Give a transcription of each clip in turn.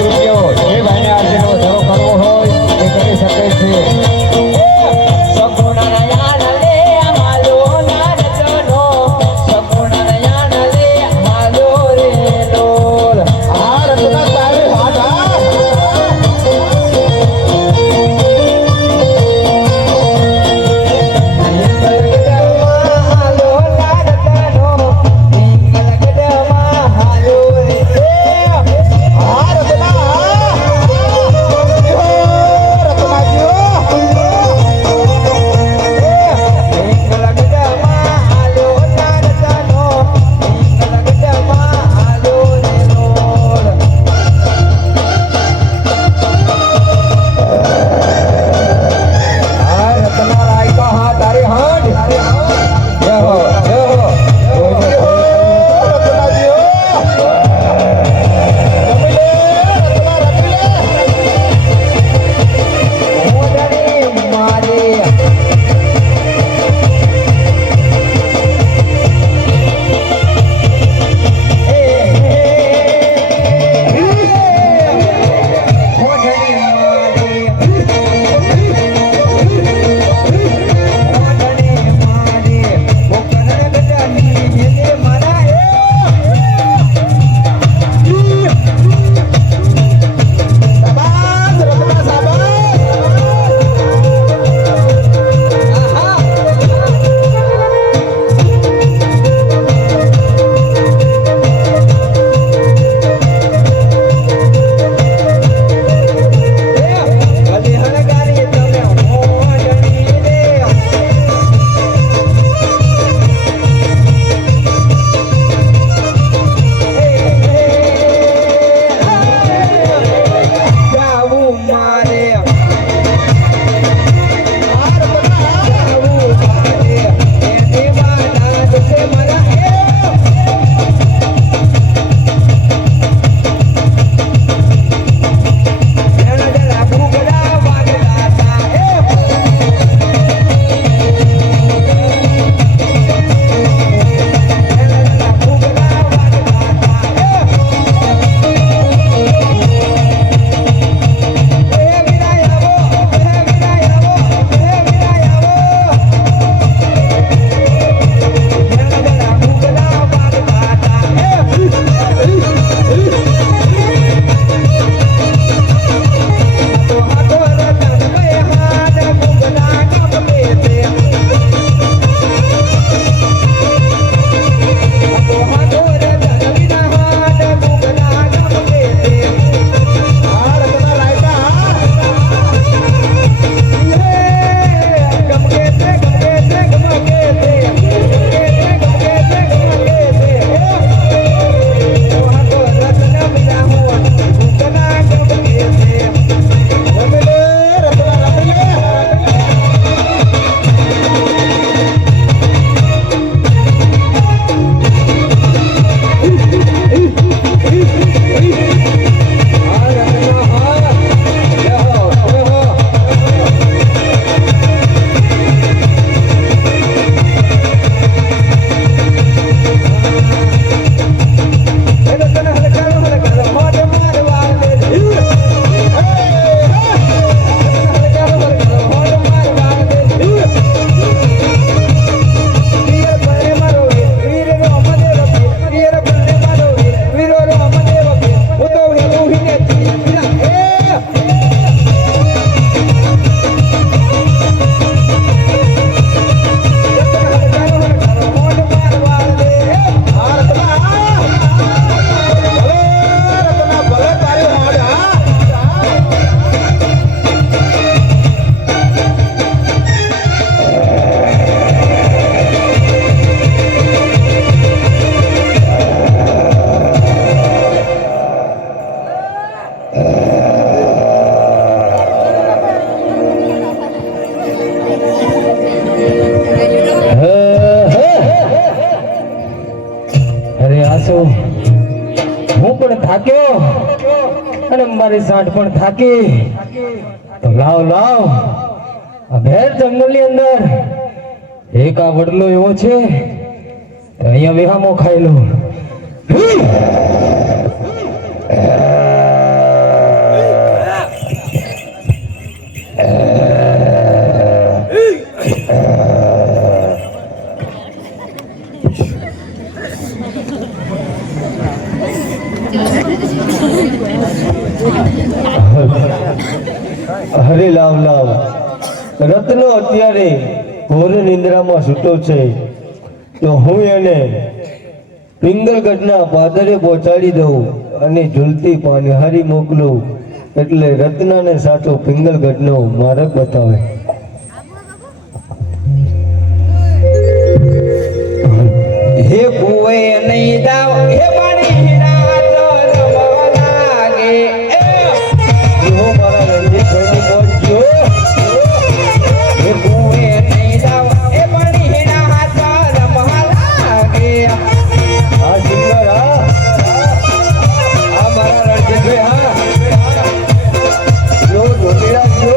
રૂપિયો જે ભાઈને આરતીનો વધારો કરવો હોય ગયો અને મારી સાંઠ પણ થાકી. તો લાવ લાવ આ ભેર જંગલની અંદર એક આ વડલો એવો છે, અહીંયા વિહામો ખાઈ લો. હરે લાવ લાવ રત્નો અત્યારે ઘોર નિંદ્રામાં સૂતો છે, તો હું એને પિંગલગઢના પાદરે પહોંચાડી દઉં અને ઝૂલતી પાનહારી મોકલું, એટલે રત્નાને સાચો પિંગલગઢનો માર્ગ બતાવે. હે કુવે નહીં જાવ હે પાણી રાત રમવા લાગે. જો મારા રંજીતભાઈની પહોંચ્યો. હે કુવે નહીં જાવ હે પાણી રાત રમવા લાગે. આ સિંગર આ મારા રંજીતભાઈ હા જો જોડેલા જો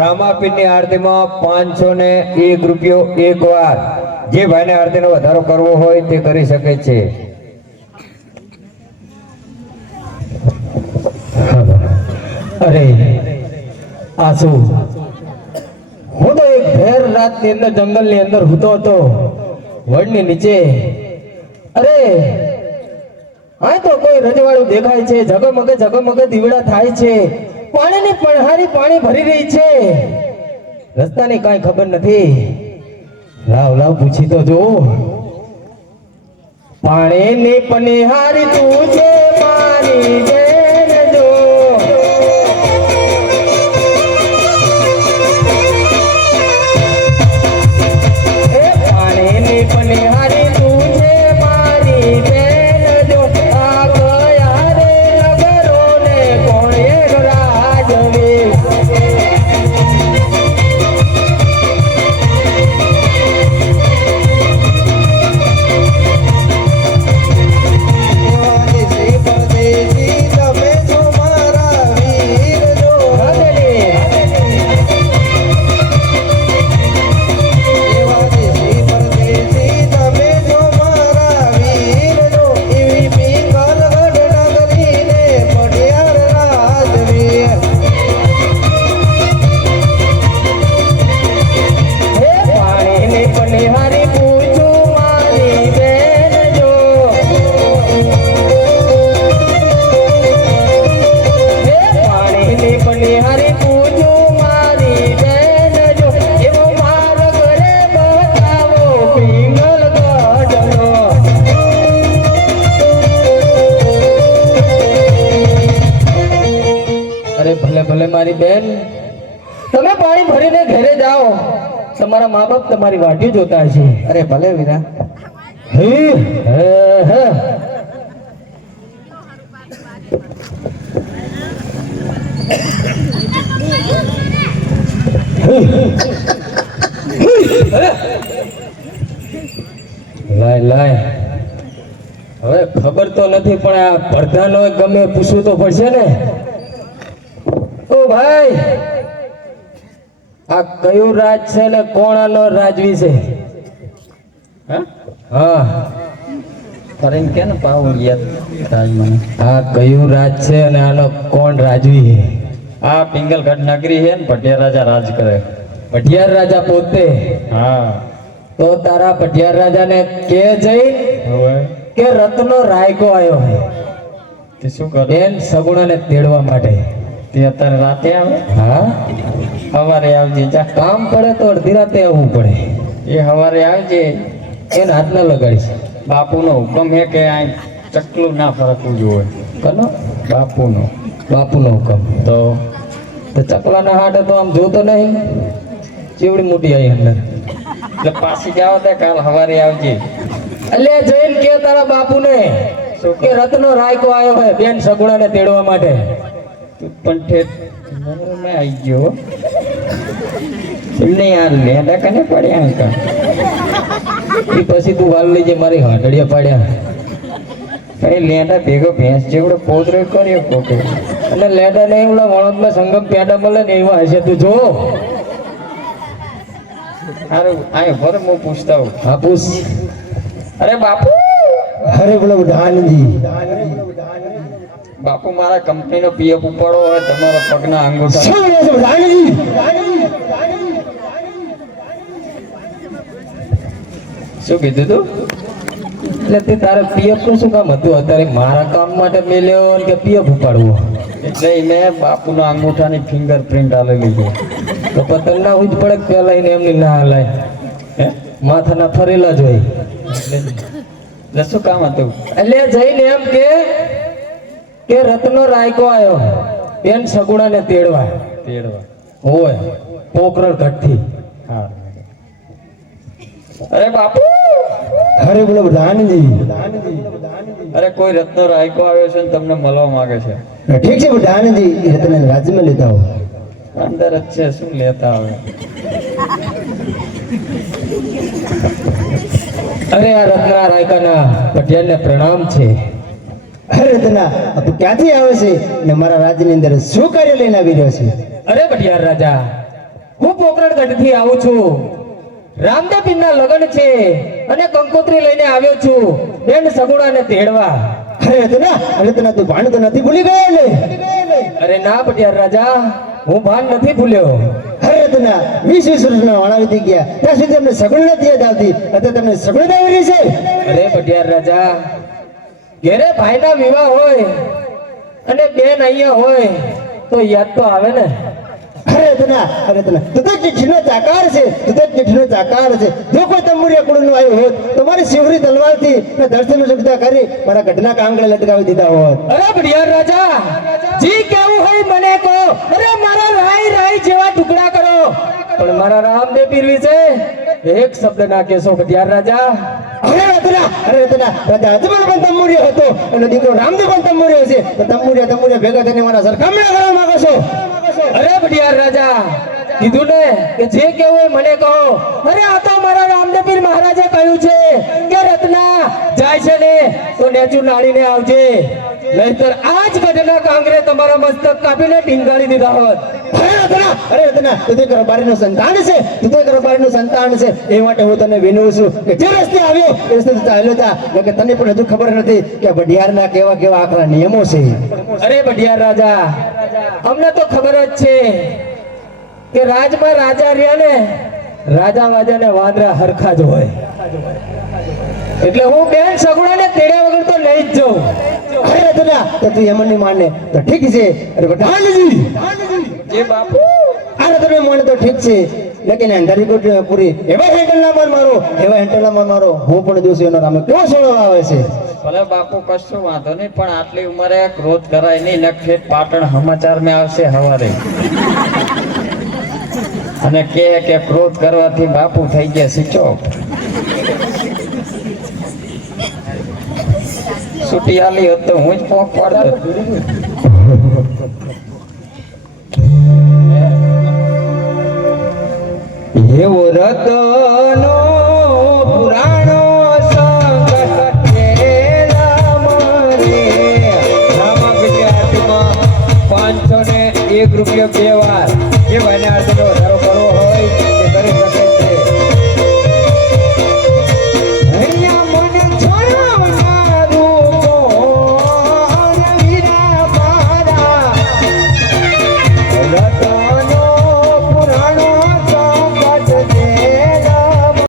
રામાપીરની આરતીમાં 501 રૂપિયો એક વાર. જે ભાઈને આરતીનો વધારો કરવો હોય તે કરી શકે છે. અરે આસુ, હું તો એક ભેર રાતની અંદર જંગલની અંદર સૂતો હતો, વડની નીચે. અરે આ તો કોઈ રજવાડું દેખાય છે, જગમગ દીવડા થાય છે, પાણીની પણહારી પાણી ભરી રહી છે, રસ્તાની કાંઈ ખબર નથી. લાવ લાવ પૂછી તો જો. પાણીની પણહારી તું છે મારી બેન જો. એ પાણીની પણહારી તું છે મારી બેન જો. આ ગયા રે નગરો ને કોણે ભલે મારી બેન, તમે પાણી ભરીને ઘરે જાઓ, તમારા મા બાપ તમારી વાટી જોતા છે. અરે ભલે વીરા. લાય લાય, હવે ખબર તો નથી પણ આ પ્રધાનો ગમે પૂછવું તો પડશે ને. ઓ ભાઈ, આ કયું રાજ છે ને કોણ આનો રાજવી છે? હા કરીને કે ને પાવ આ કયું રાજ છે અને આનો કોણ રાજવી છે? આ પિંગલગઢ નગરી છે ને પટિયાર રાજા રાજ કરે. પટિયાર રાજા પોતે? હા. તો તારા પટિયાર રાજાને કે જઈ કે રત્નો રાયકો આવ્યો હોય તે શું કરે? બેન સગુણાને તેડવા માટે. તે અત્યારે રાતે આવે? હા, સવારે આવજે. જા કામ પડે તો અડધી રાતે આવવું પડે. એ હવારે આવજે. એને હાથ ના લગાડીશ. બાપુનો હુકમ હે કે આ ચકલું ના ફરકવું જોઈએ. કનો બાપુનો. બાપુનો હુકમ. તો તો ચકલાના હાડે તો આમ જોતો નહીં, ચીવડી મોટી આવી અંદર. એટલે પાછી જાવ તો કાલ હવારે આવજે. એટલે જઈને કે તારા બાપુને કે રત્નો રાયકો આવ્યો હે બેન સગુણાને તેડવા માટે. તું પણ ઠેઠ મેં આવી ગયો. એમને યાર લેડા કને પડ્યા કા. એ પછી તું વાલ લેજે મારી હાંડડિયા પાડ્યા. કઈ લેડા ભેગો ભેંસ જેવડો પોદરો કર્યો કોકે. અને લેડા ને ઓલા વળદમાં સંગમ પેડા મળે ને એવા હશે તું જો. હારું આય ભર હું પૂછતા હું. હા પૂછ. અરે બાપુ. અરે બોલો ધાનજી. બાપુ મારા કંપનીનો પીએફ ઉપાડો હોય તમારા પગના અંગૂઠા. શું બોલો છો ધાનજી? શું કીધું તું? એટલે તે તારે પીએફ નું શું કામ હતું અત્યારે? મારા કામ માટે મેલ્યો ને કે પીએફ ઉપાડવો? એટલે મેં બાપુના અંગૂઠાની ફિંગરપ્રિન્ટ આલેલી છે. તો પતંગ ના હોય જ પડે કે પેલા એને એમની ના હલાય. હે? માથાના ફરેલા જ હોય. એટલે શું કામ હતું? એટલે જઈને એમ કે રત્નો રાયકો આવ્યો બેન સગુણાને તેડવા. તેડવા. હોય પોકરણ ઘટથી. હા. અરે બાપુ. અરે બોલો ધાનજી. અરે કોઈ રત્નો રાયકો આવ્યો છે ને તમને મળવા માંગે છે. ઠીક છે ધાનજી, એ તમે રાજ્યમાં લેતા હો. અંદર જ છે, શું લેતા આવે? અરે આ રત્ના રાયકાના પટેલને પ્રણામ છે. અરે તના તું ક્યાંથી આવે છે ને મારા રાજ્યની અંદર શું કાર્ય લઈને આવી રહ્યો છે? અરે ભટિયાર રાજા, હું પોકરણ ગઢથી આવું છું. રામદેવ પીરના લગ્ન છે અને કંકોત્રી લઈને આવ્યો છું બેન સગુણાને તેડવા. અરે તના તું ભાન તો નથી ભૂલી ગયો ને? અરે ના ભટિયાર રાજા, હું ભાન નથી ભૂલ્યો. અરે તના 20 વર્ષના વાળા વીતી ગયા ત્યાં સુધી તમને સગુણ નથી યાદ આવતી, અત્યારે તમને સગુણ આવી રહી છે. અરે ભટિયાર રાજા, ઘેરે ભાઈના વિવાહ હોય અને બેન અહીંયા હોય તો યાદ તો આવે ને. અરે તના તું તો ચિઠ્ઠીનો ચાકાર છે, તું તો ચિઠ્ઠીનો ચાકાર છે. જો કોઈ તંબુરિયા કુળનું આવ્યું હોત તો મારી શિવરી તલવારથી ને દર્શન સુખતા કરી મારા ગઢના કાંગળે લટકાવી દીધા હોત. અરે ભટિયાર રાજા, જી કેવું હોય મને કહો. અરે મારા રાય જેવા ટુકડા કરો, પણ મારા રામદેવ પીર વિશે એક શબ્દ ના કહેશો ભટિયાર રાજા. અરે રતના રાજા અજમલ પણ તંબુરિયો હતો અને દીકરો રામદેવ પણ તંબુરિયો છે, તો તંબુરિયા ભેગા થઈને મારા સરખામણી કરવા માંગો છો? અરે ભટિયાર રાજા, કીધું ને કે જે કેવું હોય મને કહો. અરે આ તો મારા રામદેવ પીર મહારાજે કહ્યું છે કે રત્ના જાય છે ને તો નેચું નાળીને આવજે, નહીતર આજ ગઢના કાંગરે તમારા મસ્તક કાપીને ટીંગાળી દીધા હોત. અરે રતના તું તો કરબારીનું સંતાન છે, તું તો કરબારીનું સંતાન છે. એ માટે હું તને વિનવું છું કે જે રસ્તે આવ્યો એ રસ્તે ચાલ્યો જા, કે તને પણ હજુ ખબર નથી કે ભટિયારના કેવા કેવા આકરા નિયમો છે. અરે ભટિયાર રાજા, અમને તો ખબર જ છે કે રાજમાં રાજા રહ્યા ને રાજા વાજા ને વાંદરા હરખા જ હોય. એટલે હું બેન સગુણાને તેડ્યા વગર તો નહીં જ જાઉં. અરે રતના તો તું એમ નહીં માને તો ઠીક છે. અરે ધાનજી, જે બાપુ. અરે તમે માને તો ઠીક છે, લેકિન અંધારી કોટ પૂરી એવા હેન્ડલ ના મારો, એવા હેન્ડલ ના મારો. હું પણ જોશું એનો રામે કેવો સોળો આવે છે. ભલે બાપુ કશું વાંધો નહીં, પણ આટલી ઉંમરે ક્રોધ કરાય નહીં, નખેત પાટણ સમાચાર માં આવશે હવારે અને કે ક્રોધ કરવાથી બાપુ થઈ ગયા સિચો. છૂટી આલી હોત તો હું જ પોક પાડતો. એવો રતન